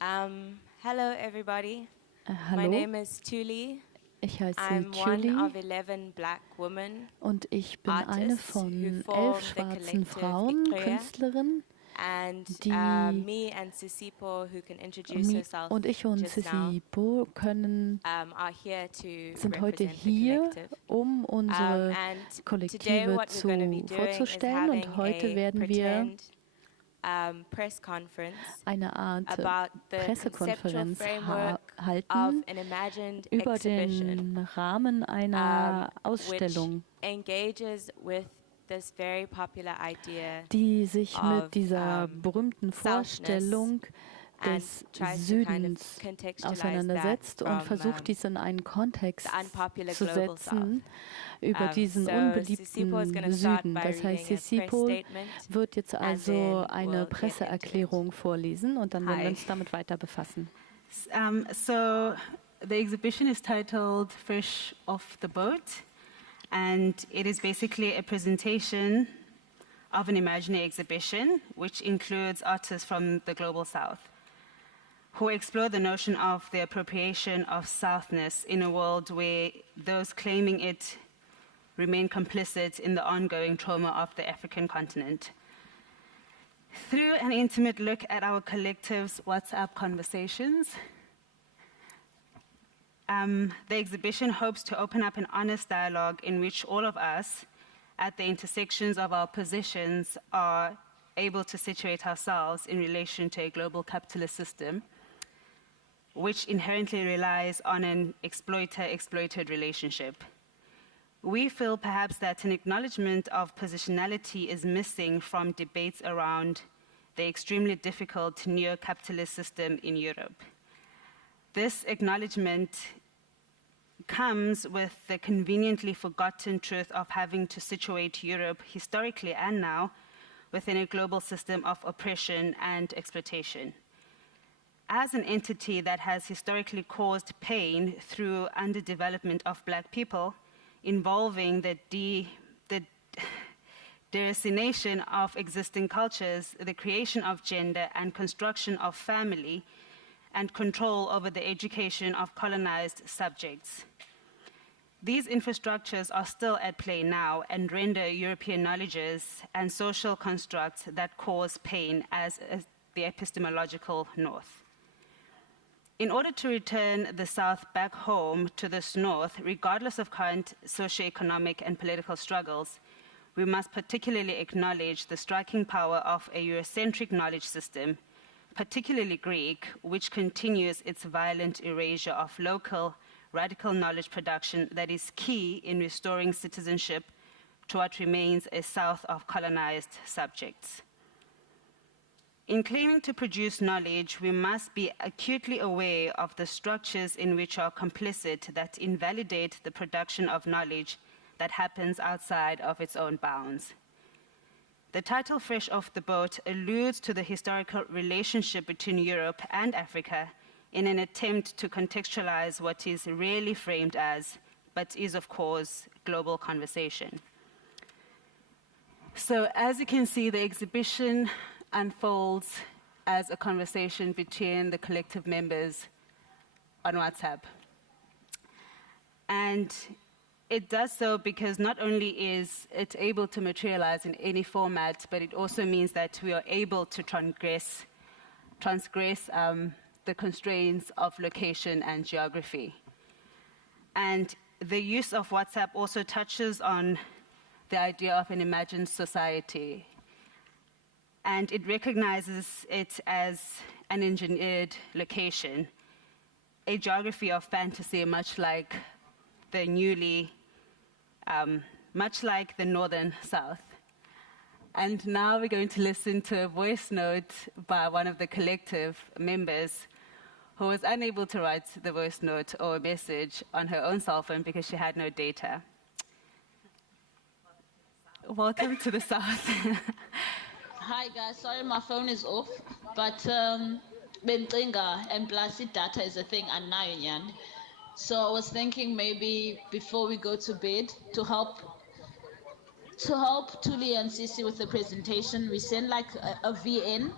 Hello, everybody. My Hallo, name is Tuli. ich heiße I'm one Julie of 11 black women und ich bin eine artists who von 11 form the schwarzen collective Frauen, iQhiya, Künstlerinnen, and die me and Sisipo, who can introduce herself und ich und just now, Sissy Bo are here to sind heute represent the hier, collective. um unsere And today, Kollektive what we're going to be doing is vorzustellen, und having heute a werden wir pretend press conference eine Art about the conceptual Pressekonferenz framework of halten an imagined über exhibition, den Rahmen einer which Ausstellung, engages with this very popular idea die sich of mit dieser berühmten southness Vorstellung and des tries to kind of Südens contextualize that auseinandersetzt und from versucht, dies in einen Kontext the unpopular zu global south. setzen über diesen So Sisipo is going to unbeliebten start Süden. by Das heißt, reading a press Sisipo statement, wird jetzt and also then eine we'll get into it. Presseerklärung vorlesen, und dann werden wir Hi. uns damit weiter befassen. So the exhibition is titled Fresh Off the Boat, and it is basically a presentation of an imaginary exhibition which includes artists from the global south who explore the notion of the appropriation of southness in a world where those claiming it remain complicit in the ongoing trauma of the African continent. Through an intimate look at our collective's WhatsApp conversations, the exhibition hopes to open up an honest dialogue in which all of us, at the intersections of our positions, are able to situate ourselves in relation to a global capitalist system, which inherently relies on an exploiter-exploited relationship. We feel perhaps that an acknowledgement of positionality is missing from debates around the extremely difficult neo-capitalist system in Europe. This acknowledgement comes with the conveniently forgotten truth of having to situate Europe historically and now within a global system of oppression and exploitation. As an entity that has historically caused pain through underdevelopment of black people, involving the deracination of existing cultures, the creation of gender and construction of family, and control over the education of colonized subjects. These infrastructures are still at play now and render European knowledges and social constructs that cause pain as the epistemological north. In order to return the South back home to this North, regardless of current socioeconomic and political struggles, we must particularly acknowledge the striking power of a Eurocentric knowledge system, particularly Greek, which continues its violent erasure of local, radical knowledge production that is key in restoring citizenship to what remains a South of colonized subjects. In claiming to produce knowledge, we must be acutely aware of the structures in which are complicit that invalidate the production of knowledge that happens outside of its own bounds. The title Fresh Off the Boat alludes to the historical relationship between Europe and Africa in an attempt to contextualize what is rarely framed as, but is of course, global conversation. So as you can see, the exhibition unfolds as a conversation between the collective members on WhatsApp. And it does so because not only is it able to materialize in any format, but it also means that we are able to transgress the constraints of location and geography. And the use of WhatsApp also touches on the idea of an imagined society. And it recognizes it as an engineered location, a geography of fantasy, much like the northern South. And now we're going to listen to a voice note by one of the collective members who was unable to write the voice note or a message on her own cell phone because she had no data. Welcome to the South. Hi guys, sorry my phone is off, but bencinga and plus data is a thing anayo nyani. So I was thinking maybe before we go to bed to help Tuli and Sisi with the presentation, we send like a VN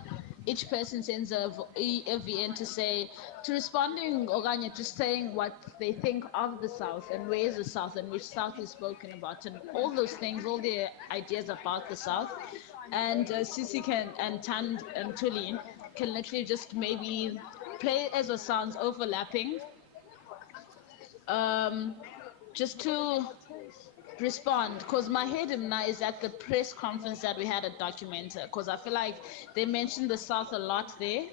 each person sends a VN to say, to responding Oganya, just saying what they think of the South and where is the South and which South is spoken about and all those things, all their ideas about the South. And Sisi can, and Tan and Tuli can literally just maybe play as what sounds overlapping, just to respond, because my head now is at the press conference that we had at Documenta, because I feel like they mentioned the South a lot there,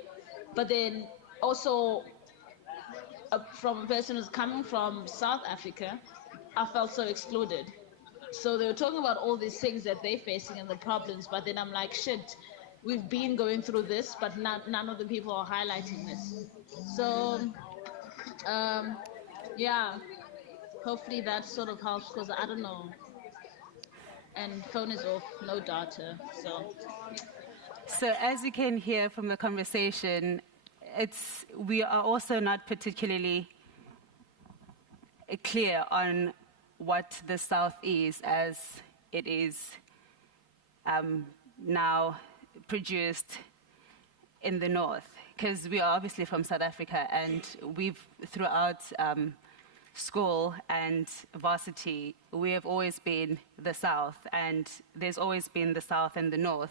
but then also from a person who's coming from South Africa, I felt so excluded. So they were talking about all these things that they're facing and the problems, but then I'm like, shit, we've been going through this, but none of the people are highlighting this. So, yeah, hopefully that sort of helps, because I don't know. And phone is off, no data, so. So as you can hear from the conversation, we are also not particularly clear on what the South is as it is now produced in the North. Because we are obviously from South Africa, and we've, throughout school and varsity, we have always been the South, and there's always been the South and the North.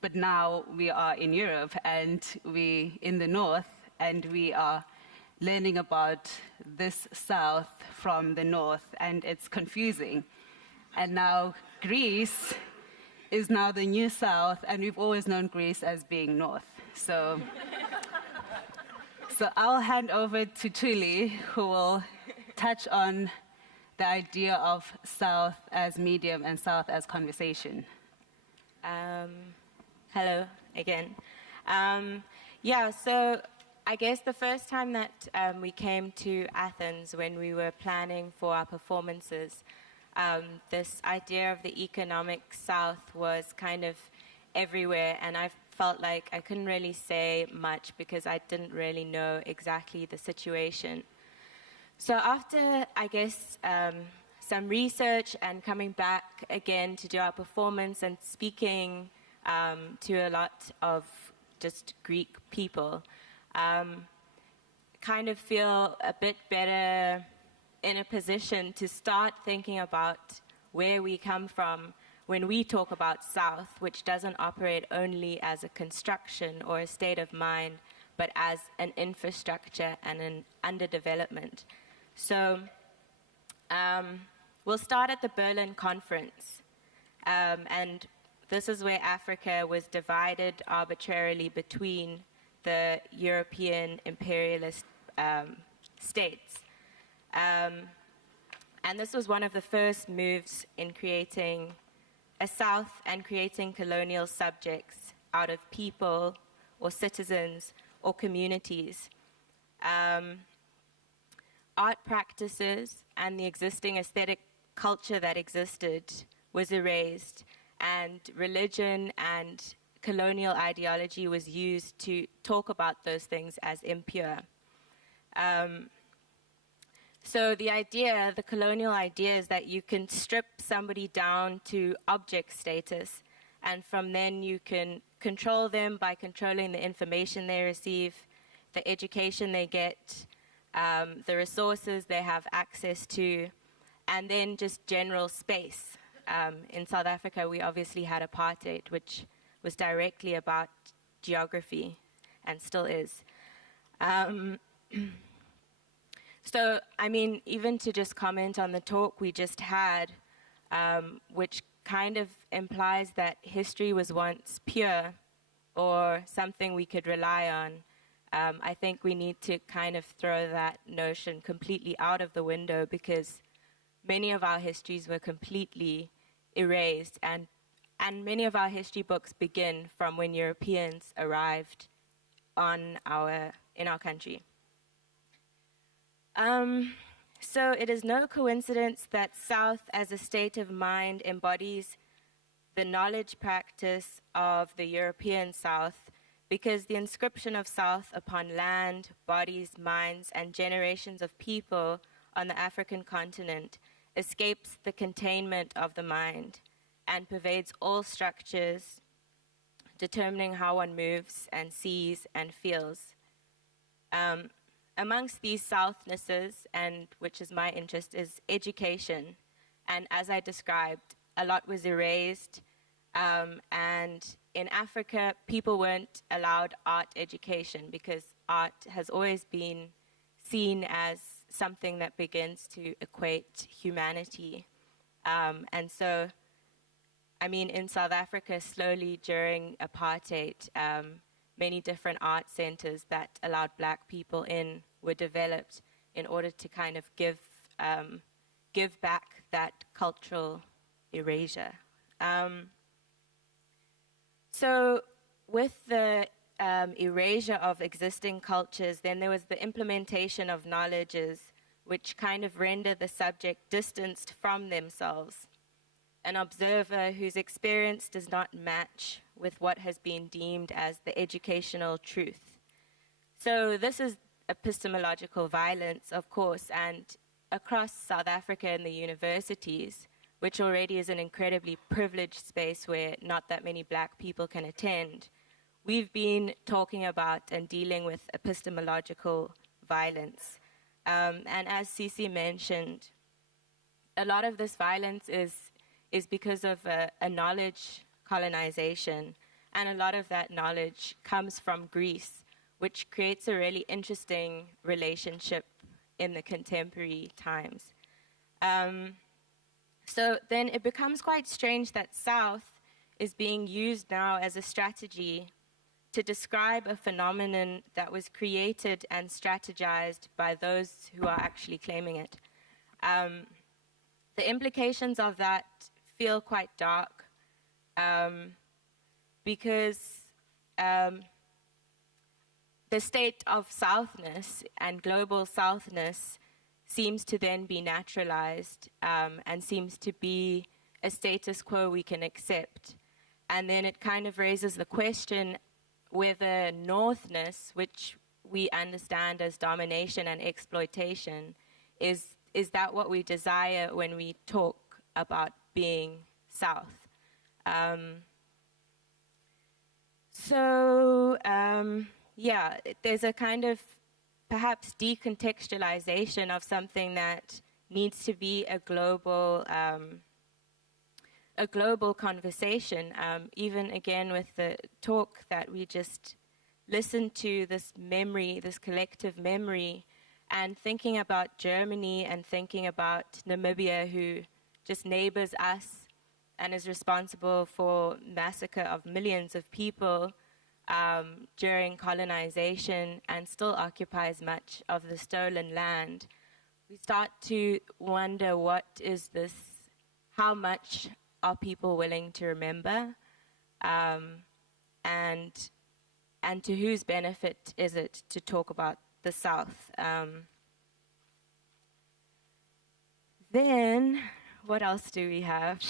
But now we are in Europe, and we in the North, and we are learning about this South from the North, and it's confusing. And now Greece is now the new South, and we've always known Greece as being North. So I'll hand over to Tuli, who will touch on the idea of South as medium and South as conversation. Hello again. Yeah, so I guess the first time that we came to Athens when we were planning for our performances, this idea of the economic South was kind of everywhere, and I felt like I couldn't really say much because I didn't really know exactly the situation. So after, I guess, some research and coming back again to do our performance and speaking to a lot of just Greek people, kind of feel a bit better in a position to start thinking about where we come from when we talk about South, which doesn't operate only as a construction or a state of mind, but as an infrastructure and an underdevelopment. So we'll start at the Berlin Conference. And this is where Africa was divided arbitrarily between the European imperialist states. And this was one of the first moves in creating a South and creating colonial subjects out of people or citizens or communities. Art practices and the existing aesthetic culture that existed was erased, and religion and colonial ideology was used to talk about those things as impure. So the colonial idea is that you can strip somebody down to object status, and from then you can control them by controlling the information they receive, the education they get, the resources they have access to, and then just general space. In South Africa, we obviously had apartheid, which was directly about geography, and still is. So, I mean, even to just comment on the talk we just had, which kind of implies that history was once pure or something we could rely on, I think we need to kind of throw that notion completely out of the window, because many of our histories were completely erased, and many of our history books begin from when Europeans arrived in our country. So it is no coincidence that South as a state of mind embodies the knowledge practice of the European South, because the inscription of South upon land, bodies, minds, and generations of people on the African continent escapes the containment of the mind and pervades all structures, determining how one moves and sees and feels. Amongst these Southnesses, and which is my interest, is education. And as I described, a lot was erased. And in Africa, people weren't allowed art education because art has always been seen as something that begins to equate humanity. And so, I mean, in South Africa, slowly during apartheid, many different art centers that allowed black people in were developed in order to kind of give back that cultural erasure. So with the erasure of existing cultures, then there was the implementation of knowledges which kind of render the subject distanced from themselves, an observer whose experience does not match with what has been deemed as the educational truth. So this is epistemological violence, of course, and across South Africa and the universities, which already is an incredibly privileged space where not that many black people can attend, we've been talking about and dealing with epistemological violence. And as Cece mentioned, a lot of this violence is because of a knowledge colonization, and a lot of that knowledge comes from Greece, which creates a really interesting relationship in the contemporary times. So then it becomes quite strange that South is being used now as a strategy to describe a phenomenon that was created and strategized by those who are actually claiming it. The implications of that feel quite dark because the state of Southness and global Southness seems to then be naturalized and seems to be a status quo we can accept. And then it kind of raises the question whether Northness, which we understand as domination and exploitation, is that what we desire when we talk about being South? Yeah, there's a kind of perhaps decontextualization of something that needs to be a global conversation. Even again with the talk that we just listened to, this memory, this collective memory, and thinking about Germany and thinking about Namibia, who just neighbors us and is responsible for massacre of millions of people during colonization and still occupies much of the stolen land. We start to wonder, what is this, how much are people willing to remember, and to whose benefit is it to talk about the South? Then, what else do we have?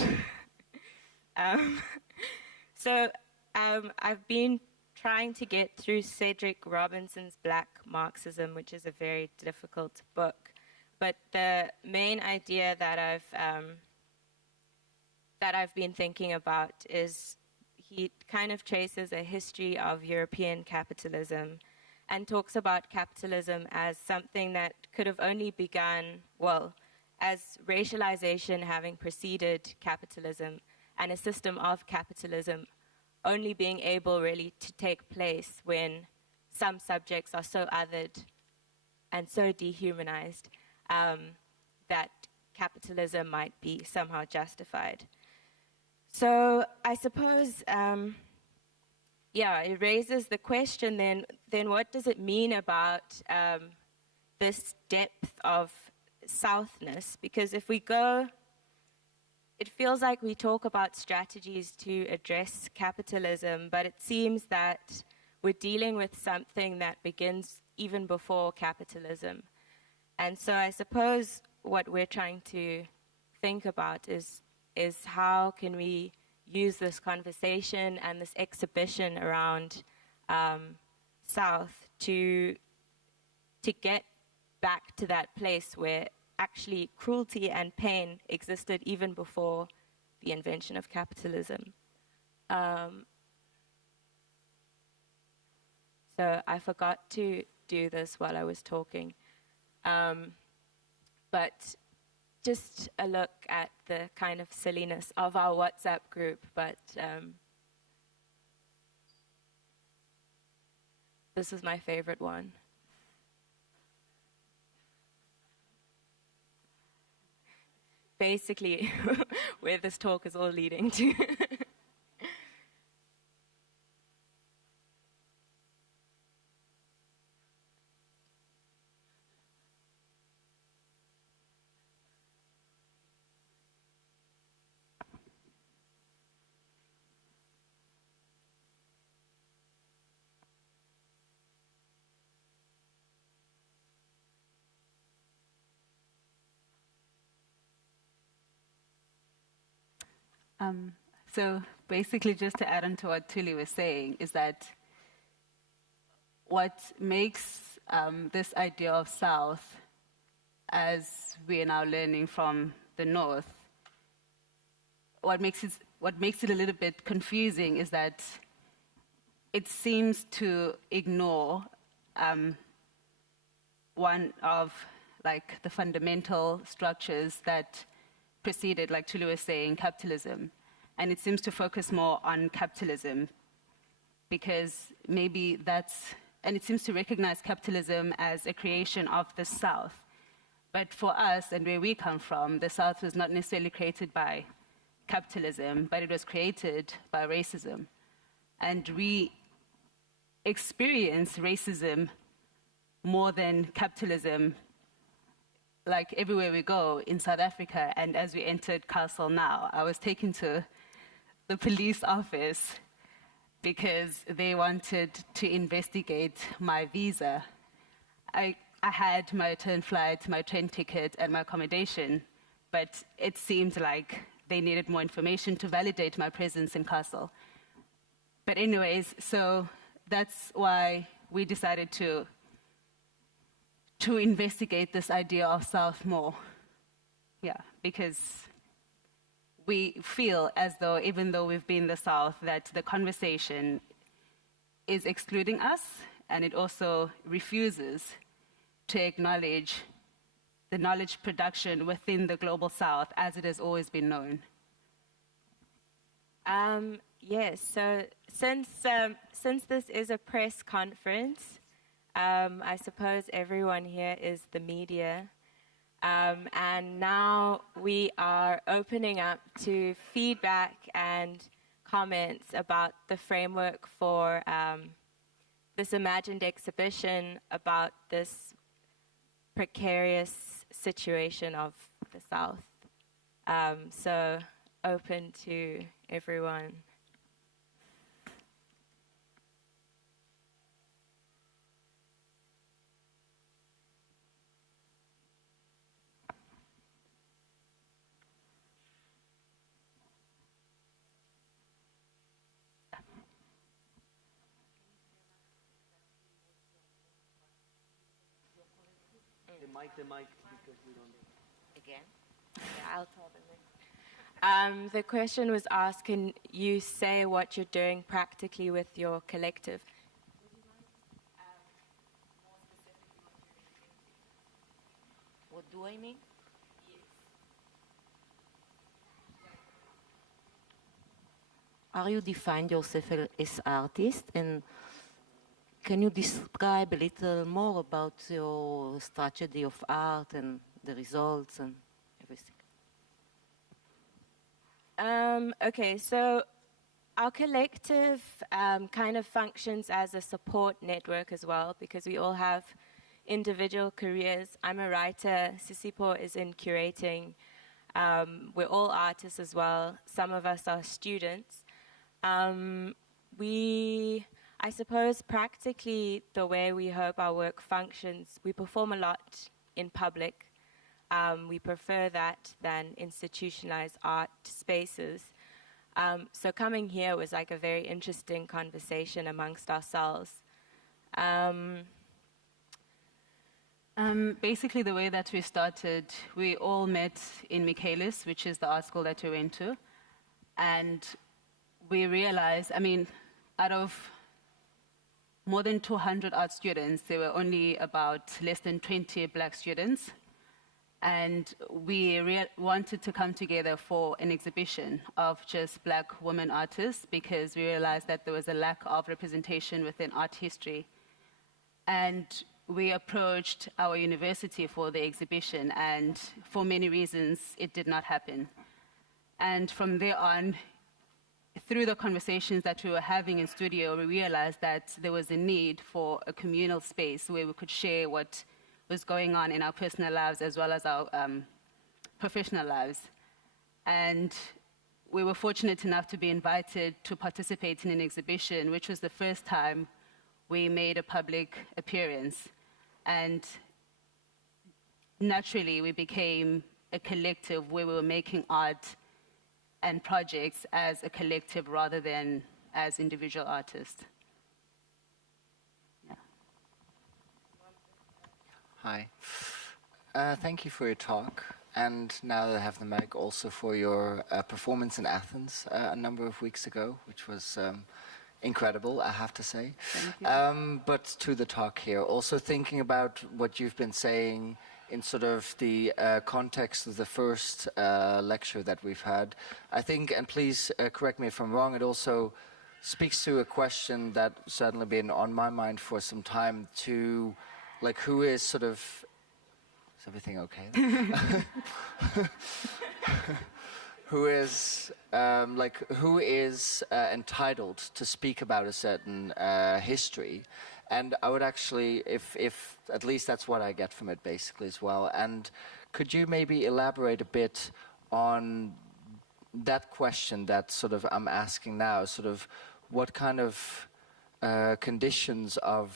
I've been trying to get through Cedric Robinson's Black Marxism, which is a very difficult book. But the main idea that I've been thinking about is he kind of traces a history of European capitalism and talks about capitalism as something that could have only begun, well, as racialization having preceded capitalism, and a system of capitalism only being able really to take place when some subjects are so othered and so dehumanized that capitalism might be somehow justified. So I suppose, it raises the question then what does it mean about this depth of Southness? Because if we go, it feels like we talk about strategies to address capitalism, but it seems that we're dealing with something that begins even before capitalism. And so I suppose what we're trying to think about is how can we use this conversation and this exhibition around South to get back to that place where actually cruelty and pain existed even before the invention of capitalism. So I forgot to do this while I was talking. But just a look at the kind of silliness of our WhatsApp group. But this is my favorite one. Basically, where this talk is all leading to. So basically, just to add on to what Tuli was saying, is that what makes this idea of South, as we are now learning from the North, what makes it a little bit confusing is that it seems to ignore one of like the fundamental structures that preceded, like Tulu was saying, capitalism. And it seems to focus more on capitalism because maybe and it seems to recognize capitalism as a creation of the South. But for us and where we come from, the South was not necessarily created by capitalism, but it was created by racism. And we experience racism more than capitalism, like everywhere we go in South Africa. And as we entered Castle now, I was taken to the police office because they wanted to investigate my visa. I had my return flight, my train ticket, and my accommodation, but it seemed like they needed more information to validate my presence in Castle. But anyways, so that's why we decided to investigate this idea of South more. Yeah, because we feel as though, even though we've been the South, that the conversation is excluding us, and it also refuses to acknowledge the knowledge production within the global South as it has always been known. Yes, so since this is a press conference, I suppose everyone here is the media. And now we are opening up to feedback and comments about the framework for this imagined exhibition about this precarious situation of the South. So open to everyone. The mic, because we don't. Again? Yeah, I'll tell them. The question was asked, can you say what you're doing practically with your collective? What do I mean? Are you define yourself as artist, and can you describe a little more about your strategy of art and the results and everything? Okay, so our collective kind of functions as a support network as well, because we all have individual careers. I'm a writer, Sisipo is in curating. We're all artists as well. Some of us are students. I suppose practically the way we hope our work functions, we perform a lot in public. We prefer that than institutionalized art spaces. So coming here was like a very interesting conversation amongst ourselves. Basically, the way that we started, we all met in Michaelis, which is the art school that we went to. And we realized, I mean, out of more than 200 art students. There were only about less than 20 black students. And we wanted to come together for an exhibition of just black women artists because we realized that there was a lack of representation within art history. And we approached our university for the exhibition, and for many reasons, it did not happen. And from there on, through the conversations that we were having in studio, we realized that there was a need for a communal space where we could share what was going on in our personal lives as well as our professional lives. And we were fortunate enough to be invited to participate in an exhibition, which was the first time we made a public appearance. And naturally, we became a collective where we were making art and projects as a collective rather than as individual artists. Yeah. Hi. Thank you for your talk. And now that I have the mic, also for your performance in Athens a number of weeks ago, which was incredible, I have to say. Thank you. But to the talk here, also thinking about what you've been saying in sort of the context of the first lecture that we've had, I think, and please correct me if I'm wrong, it also speaks to a question that certainly been on my mind for some time, to like who is sort of, is everything okay? Who is who is entitled to speak about a certain history? And I would actually, if at least that's what I get from it basically as well. And could you maybe elaborate a bit on that question that sort of I'm asking now, sort of what kind of conditions are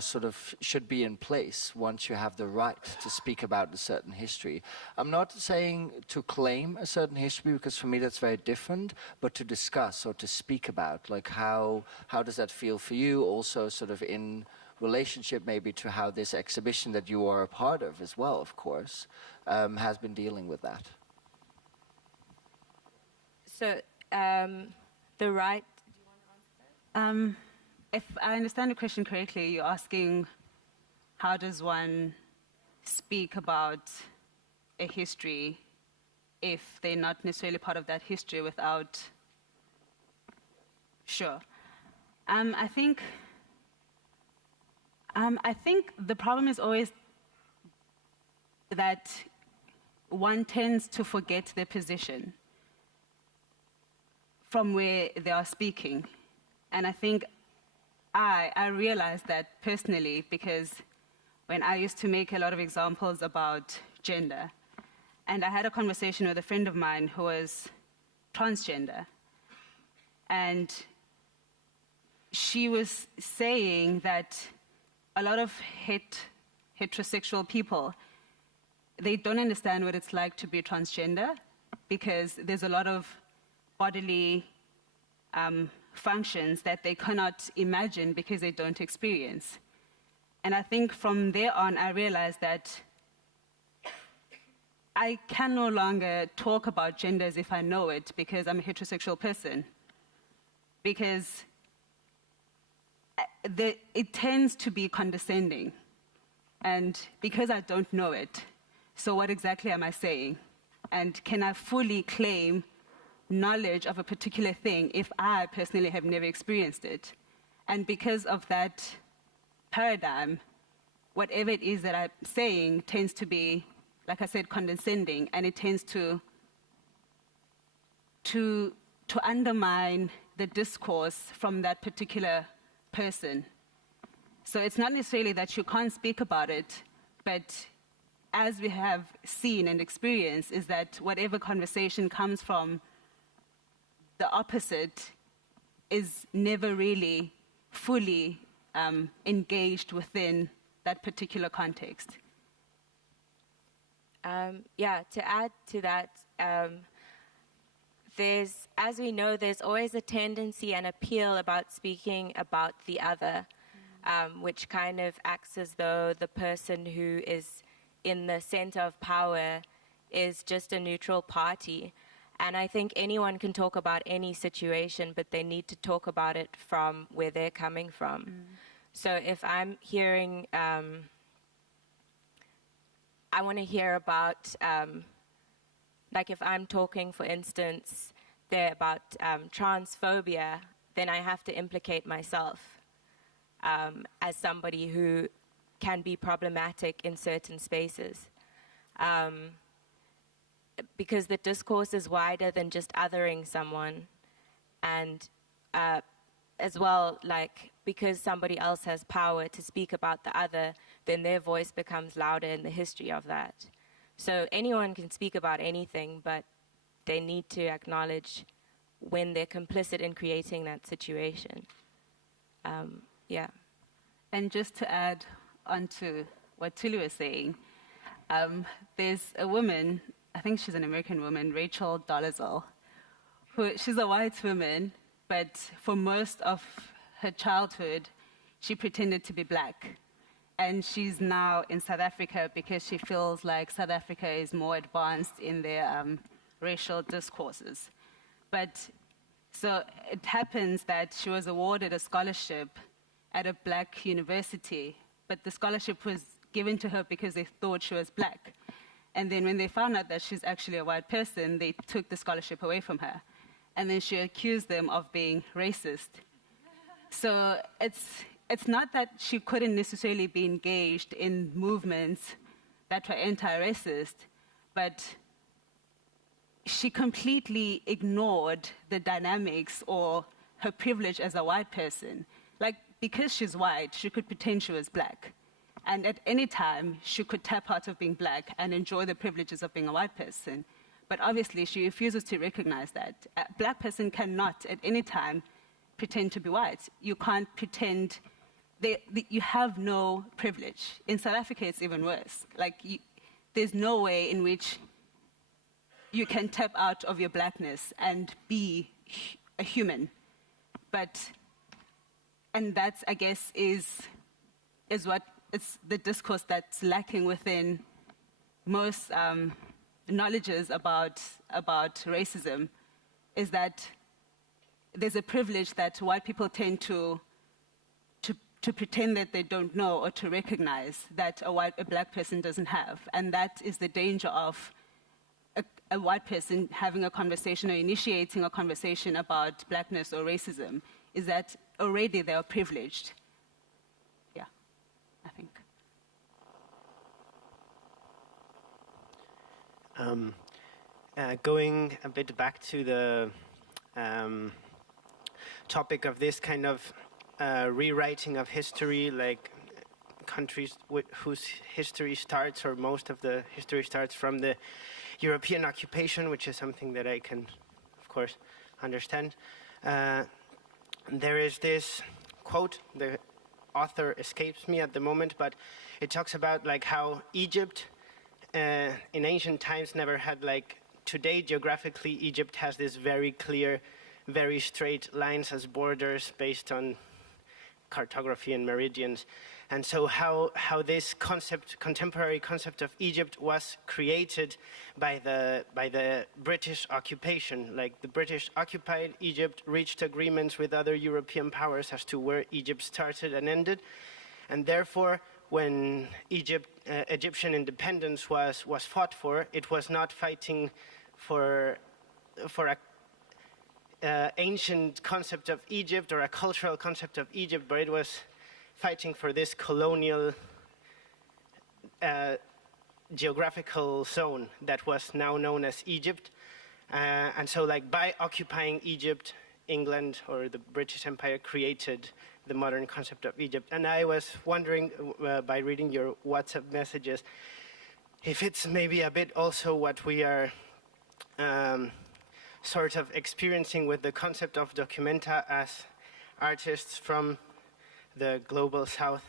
sort of should be in place once you have the right to speak about a certain history. I'm not saying to claim a certain history, because for me that's very different, but to discuss or to speak about, like how does that feel for you, also sort of in relationship maybe to how this exhibition that you are a part of as well, of course, has been dealing with that. So the right. If I understand the question correctly, you're asking how does one speak about a history if they're not necessarily part of that history without... Sure. I think the problem is always that one tends to forget their position from where they are speaking. And I think I realized that personally because when I used to make a lot of examples about gender, and I had a conversation with a friend of mine who was transgender, and she was saying that a lot of heterosexual people, they don't understand what it's like to be transgender because there's a lot of bodily functions that they cannot imagine because they don't experience. And I think from there on, I realized that I can no longer talk about gender as if I know it because I'm a heterosexual person. Because it tends to be condescending. And because I don't know it, so what exactly am I saying? And can I fully claim knowledge of a particular thing if I personally have never experienced it? And because of that paradigm, whatever it is that I'm saying tends to be, like I said, condescending, and it tends to undermine the discourse from that particular person. So it's not necessarily that you can't speak about it, but as we have seen and experienced is that whatever conversation comes from the opposite is never really fully engaged within that particular context. To add to that, as we know, there's always a tendency and appeal about speaking about the other, which kind of acts as though the person who is in the center of power is just a neutral party. And I think anyone can talk about any situation, but they need to talk about it from where they're coming from. So if I'm hearing, I want to hear about, like if I'm talking, for instance, there about transphobia, then I have to implicate myself as somebody who can be problematic in certain spaces. Because the discourse is wider than just othering someone. And as well, like, because somebody else has power to speak about the other, then their voice becomes louder in the history of that. So anyone can speak about anything, but they need to acknowledge when they're complicit in creating that situation. Yeah. And just to add on to what Tulu was saying, there's a woman, I think she's an American woman, Rachel Dolezal, she's a white woman, but for most of her childhood, she pretended to be black. And she's now in South Africa because she feels like South Africa is more advanced in their racial discourses. But so it happens that she was awarded a scholarship at a black university, but the scholarship was given to her because they thought she was black. And then when they found out that she's actually a white person, they took the scholarship away from her. And then she accused them of being racist. So it's not that she couldn't necessarily be engaged in movements that were anti-racist, but she completely ignored the dynamics or her privilege as a white person. Like, because she's white, she could pretend she was black. And at any time, she could tap out of being black and enjoy the privileges of being a white person. But obviously, she refuses to recognize that. A black person cannot, at any time, pretend to be white. You can't pretend, you have no privilege. In South Africa, it's even worse. Like, there's no way in which you can tap out of your blackness and be a human. And that's, I guess, is what, it's the discourse that's lacking within most knowledges about racism, is that there's a privilege that white people tend to pretend that they don't know or to recognize that a black person doesn't have. And that is the danger of a white person having a conversation or initiating a conversation about blackness or racism, is that already they are privileged. Yeah, I think. Going a bit back to the topic of this kind of rewriting of history, like countries whose history starts, or most of the history starts from the European occupation, which is something that I can, of course, understand. There is this quote, the author escapes me at the moment, but it talks about like how Egypt in ancient times never had, like today geographically Egypt has this very clear, very straight lines as borders based on cartography and meridians. And so how this concept, contemporary concept of Egypt, was created by the British occupation. Like the British occupied Egypt, reached agreements with other European powers as to where Egypt started and ended. And therefore, when Egyptian independence was fought for, it was not fighting for a ancient concept of Egypt or a cultural concept of Egypt, but it was fighting for this colonial geographical zone that was now known as Egypt. And so like by occupying Egypt, England or the British Empire created the modern concept of Egypt. And I was wondering, by reading your WhatsApp messages, if it's maybe a bit also what we are sort of experiencing with the concept of documenta as artists from the global south,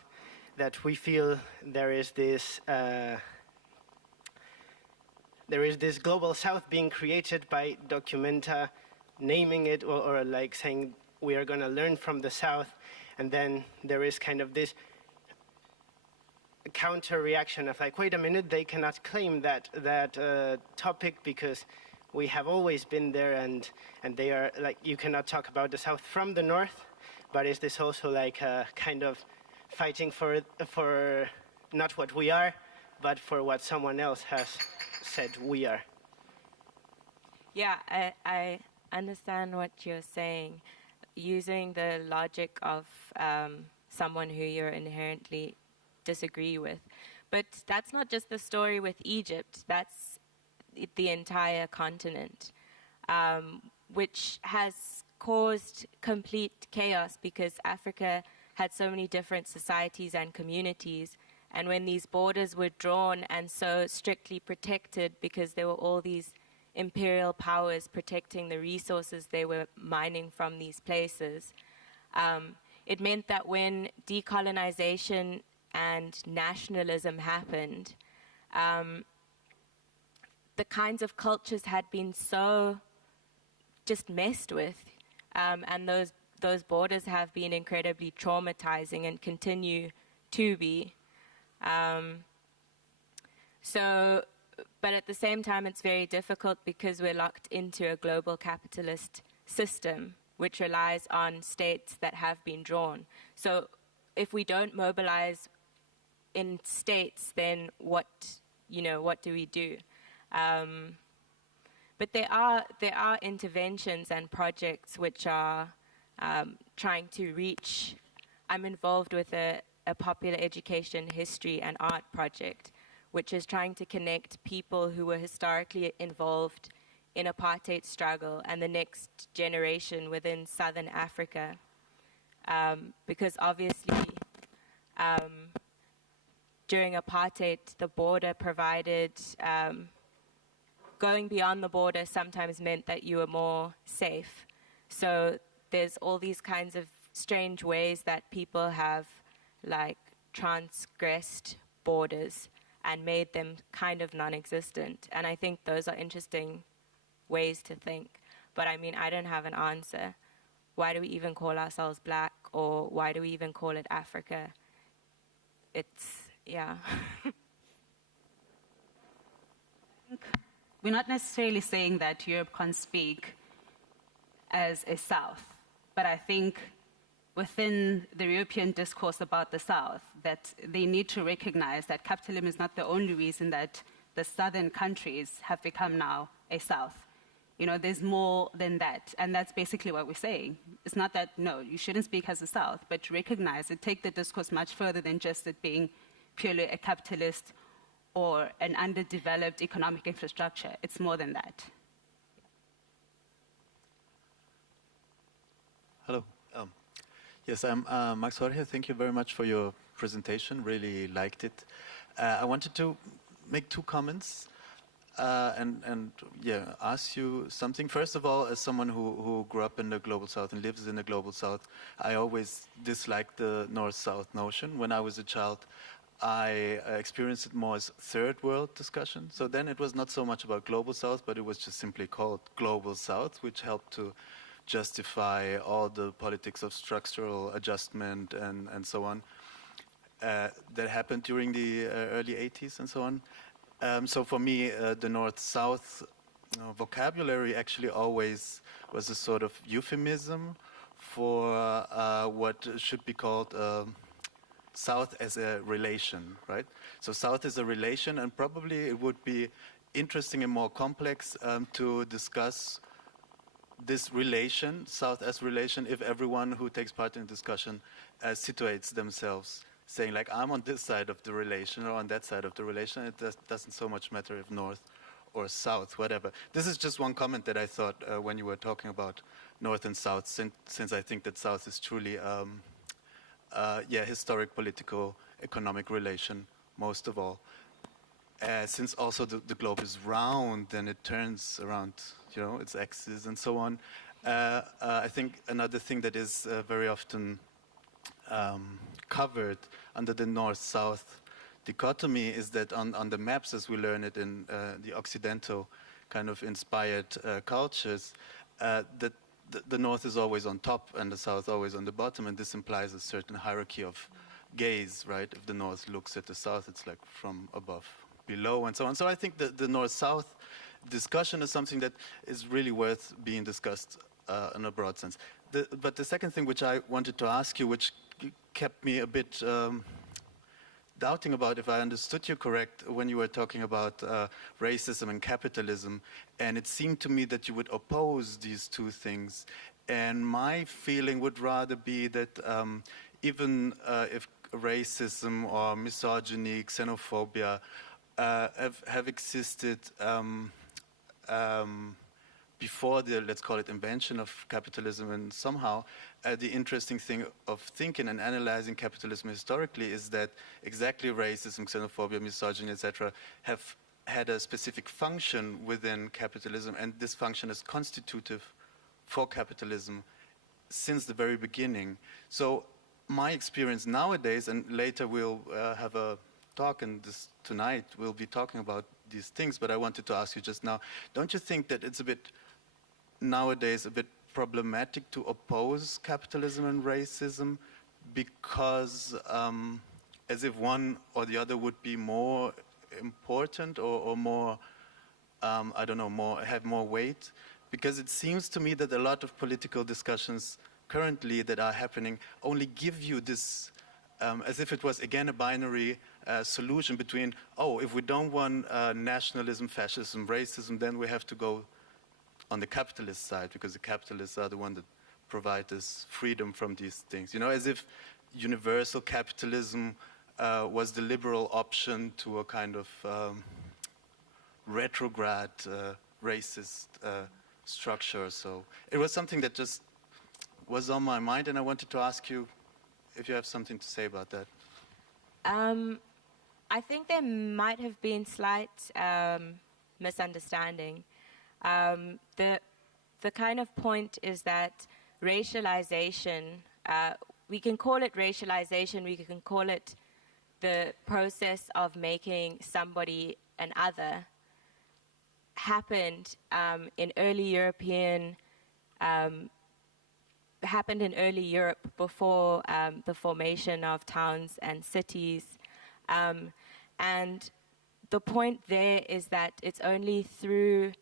that we feel there is this global south being created by documenta, naming it or like saying we are going to learn from the south, and then there is kind of this counter reaction of like, wait a minute, they cannot claim that topic because we have always been there, and they are like, you cannot talk about the South from the North, but is this also like a kind of fighting for not what we are, but for what someone else has said we are? Yeah, I understand what you're saying. Using the logic of someone who you're inherently disagree with. But that's not just the story with Egypt, that's the entire continent, which has caused complete chaos because Africa had so many different societies and communities. And when these borders were drawn and so strictly protected because there were all these imperial powers protecting the resources they were mining from these places, it meant that when decolonization and nationalism happened, the kinds of cultures had been so just messed with, and those borders have been incredibly traumatizing and continue to be. But at the same time, it's very difficult because we're locked into a global capitalist system which relies on states that have been drawn. So if we don't mobilize in states, then what do we do? But there are interventions and projects which are trying to reach. I'm involved with a popular education, history, and art project, which is trying to connect people who were historically involved in apartheid struggle and the next generation within Southern Africa. Because obviously, during apartheid, the border provided, going beyond the border sometimes meant that you were more safe. So there's all these kinds of strange ways that people have like transgressed borders and made them kind of non-existent. And I think those are interesting ways to think. But I mean, I don't have an answer. Why do we even call ourselves black, or why do we even call it Africa? Yeah. We're not necessarily saying that Europe can't speak as a South, but I think within the European discourse about the South, that they need to recognize that capitalism is not the only reason that the southern countries have become now a South. You know, there's more than that, and that's basically what we're saying. It's not that, no, you shouldn't speak as a South, but recognize it, take the discourse much further than just it being purely a capitalist or an underdeveloped economic infrastructure. It's more than that. Hello. Yes, I'm Max Jorge. Thank you very much for your presentation. Really liked it. I wanted to make two comments and ask you something. First of all, as someone who grew up in the Global South and lives in the Global South, I always disliked the North-South notion. When I was a child, I experienced it more as third world discussion. So then it was not so much about Global South, but it was just simply called Global South, which helped to justify all the politics of structural adjustment and so on that happened during the early 80s and so on. So for me, the North-South vocabulary actually always was a sort of euphemism for what should be called South as a relation, right? So South is a relation, and probably it would be interesting and more complex to discuss this relation, South as relation, if everyone who takes part in the discussion situates themselves, saying like, I'm on this side of the relation or on that side of the relation. It doesn't so much matter if North or South, whatever. This is just one comment that I thought when you were talking about North and South, since I think that South is truly historic, political, economic relation, most of all. Since also the globe is round and it turns around, its axis and so on. I think another thing that is very often covered under the North-South dichotomy is that on the maps, as we learn it in the Occidental kind of inspired cultures, that the North is always on top and the South always on the bottom, and this implies a certain hierarchy of gaze, right? If the North looks at the South, it's like from above, below, and so on. So I think the North-South discussion is something that is really worth being discussed in a broad sense. But the second thing which I wanted to ask you, which kept me a bit doubting about if I understood you correct when you were talking about racism and capitalism, and it seemed to me that you would oppose these two things. And my feeling would rather be that even if racism or misogyny, xenophobia have existed before the, let's call it, invention of capitalism, and somehow the interesting thing of thinking and analyzing capitalism historically is that exactly racism, xenophobia, misogyny, etc. have had a specific function within capitalism, and this function is constitutive for capitalism since the very beginning. So my experience nowadays, and later we'll have a talk, and tonight we'll be talking about these things, but I wanted to ask you just now, don't you think that it's a bit nowadays a bit problematic to oppose capitalism and racism because as if one or the other would be more important or more, I don't know, have more weight? Because it seems to me that a lot of political discussions currently that are happening only give you this, as if it was again a binary solution between, oh, if we don't want nationalism, fascism, racism, then we have to go on the capitalist side, because the capitalists are the one that provide us freedom from these things. You know, as if universal capitalism was the liberal option to a kind of retrograde, racist structure. So it was something that just was on my mind, and I wanted to ask you if you have something to say about that. I think there might have been slight misunderstanding. The kind of point is that racialization, we can call it racialization, we can call it the process of making somebody an other, happened in early Europe before the formation of towns and cities. And the point there is that it's only through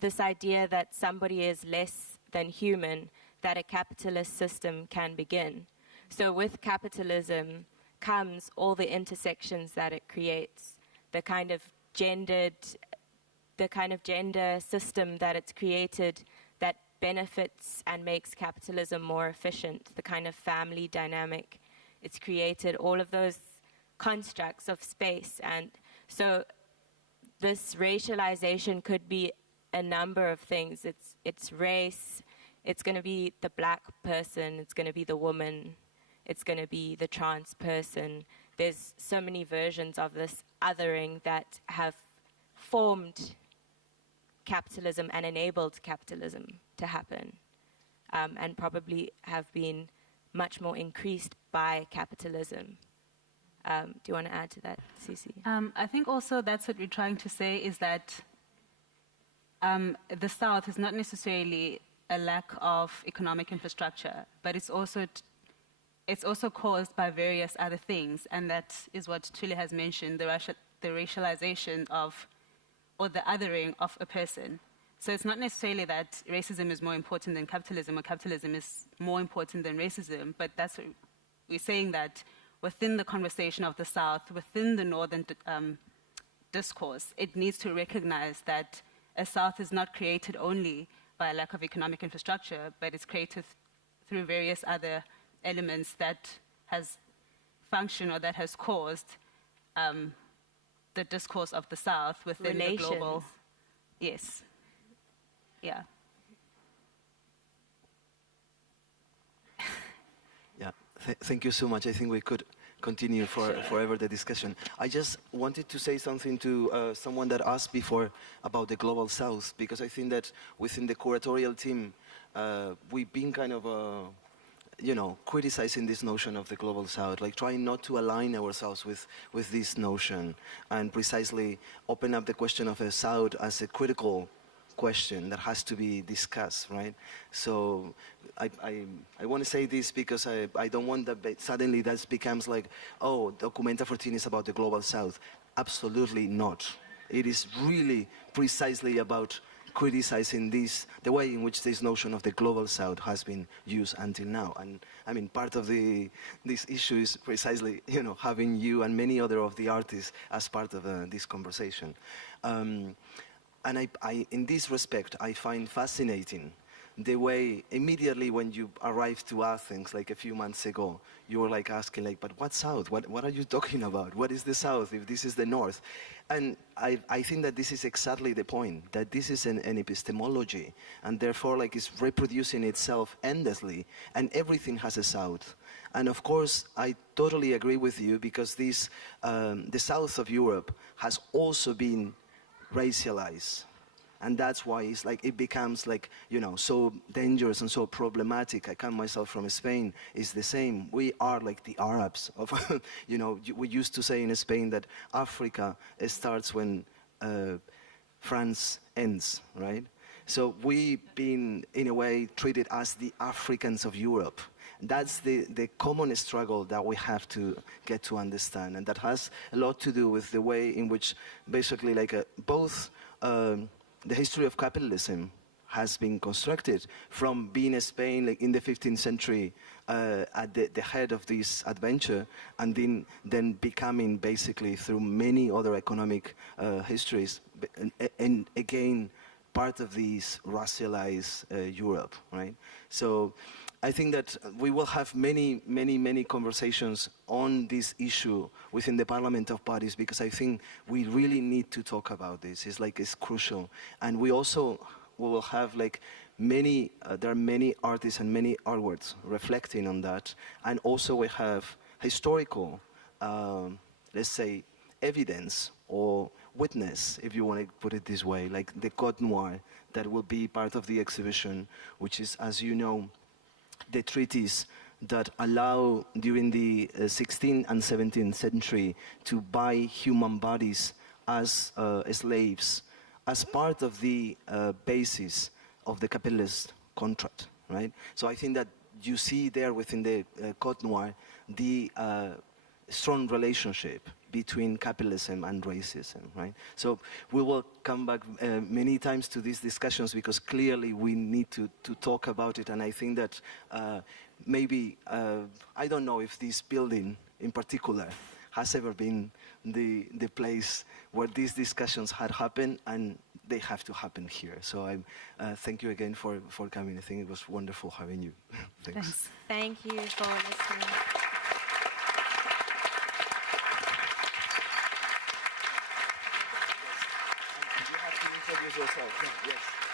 this idea that somebody is less than human that a capitalist system can begin. So with capitalism comes all the intersections that it creates, the kind of gender system that it's created that benefits and makes capitalism more efficient, the kind of family dynamic it's created, all of those constructs of space. And so this racialization could be a number of things. It's race, it's going to be the black person, it's going to be the woman, it's going to be the trans person. There's so many versions of this othering that have formed capitalism and enabled capitalism to happen, and probably have been much more increased by capitalism. Do you want to add to that, Cici? I think also that's what we're trying to say, is that the South is not necessarily a lack of economic infrastructure, but it's also caused by various other things, and that is what Thule has mentioned, the racialization of, or the othering of a person. So it's not necessarily that racism is more important than capitalism, or capitalism is more important than racism, but that's what we're saying, that within the conversation of the South, within the Northern discourse, it needs to recognize that a South is not created only by a lack of economic infrastructure, but it's created through various other elements that has functioned or that has caused the discourse of the South within the global. Yes. Yeah. Yeah, thank you so much. I think we could continue forever the discussion. I just wanted to say something to someone that asked before about the Global South, because I think that within the curatorial team, we've been kind of, criticizing this notion of the Global South, like trying not to align ourselves with this notion, and precisely open up the question of a South as a critical question that has to be discussed, right? So I want to say this because I don't want that suddenly that becomes like, oh, Documenta 14 is about the Global South. Absolutely not. It is really precisely about criticizing the way in which this notion of the Global South has been used until now. And I mean, part of this issue is precisely, having you and many other of the artists as part of this conversation. And in this respect, I find fascinating the way immediately when you arrived to Athens, like a few months ago, you were like asking, like, but what South? What are you talking about? What is the South if this is the North? And I think that this is exactly the point, that this is an epistemology, and therefore like it's reproducing itself endlessly, and everything has a South. And of course, I totally agree with you, because the South of Europe has also been racialized. And that's why it becomes like, so dangerous and so problematic. I come myself from Spain, it's the same. We are like the Arabs of, we used to say in Spain that Africa starts when France ends, right? So we've been, in a way, treated as the Africans of Europe. That's the common struggle that we have to get to understand. And that has a lot to do with the way in which basically both the history of capitalism has been constructed from being Spain in the 15th century at the head of this adventure, and then becoming basically through many other economic histories, and again, part of this racialized Europe, right? So I think that we will have many, many, many conversations on this issue within the Parliament of Parties, because I think we really need to talk about this. It's crucial. And we will have there are many artists and many artworks reflecting on that. And also we have historical, let's say, evidence or witness, if you want to put it this way, like the Code Noir that will be part of the exhibition, which is, as you know, the treaties that allow during the 16th and 17th century to buy human bodies as slaves as part of the basis of the capitalist contract, right? So I think that you see there within the Code Noir the strong relationship between capitalism and racism, right? So we will come back many times to these discussions, because clearly we need to talk about it. And I think that maybe, I don't know if this building in particular has ever been the place where these discussions had happened, and they have to happen here. So I thank you again for coming. I think it was wonderful having you. Thanks. Thank you for listening. You have to introduce yourself. Yes.